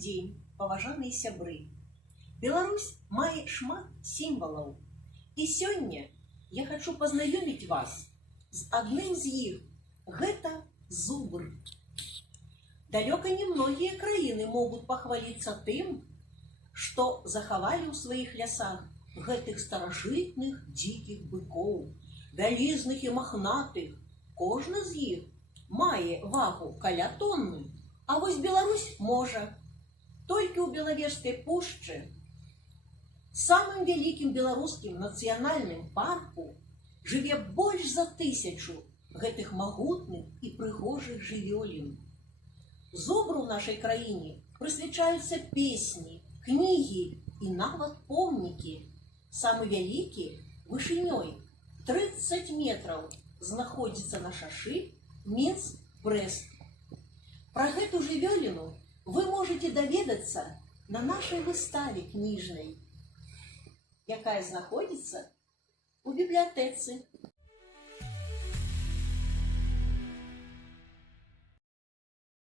дзень, паважаныя сябры. Беларусь мае шмат сімвалаў. І сёння я хочу пазнаёміць вас з адным з іх. Гэта зубр. Далёка не многія краіны могуць пахваліцца тым, што захавалі ў сваіх лясах гэтых старажытных дзікіх быкоў, вялізных і махнатых. Кожны з іх мае вагу каля тонны. А вось Беларусь можа. Толькі ў Белавежскай пушчы, самым вялікім беларускім нацыянальным парку, жыве больш за 1000 гэтых магутных і прыгожых жывёлін. Зубру ў нашай краіне прысвячаюцца песні, кнігі і нават помнікі. Самы вялікі вышынёй 30 метраў знаходзіцца на шашы Мінск-Брэст. Пра гэту жывёліну вы можете даведацца на нашай выставе кніжнай, якая знаходзіцца у бібліятэцы.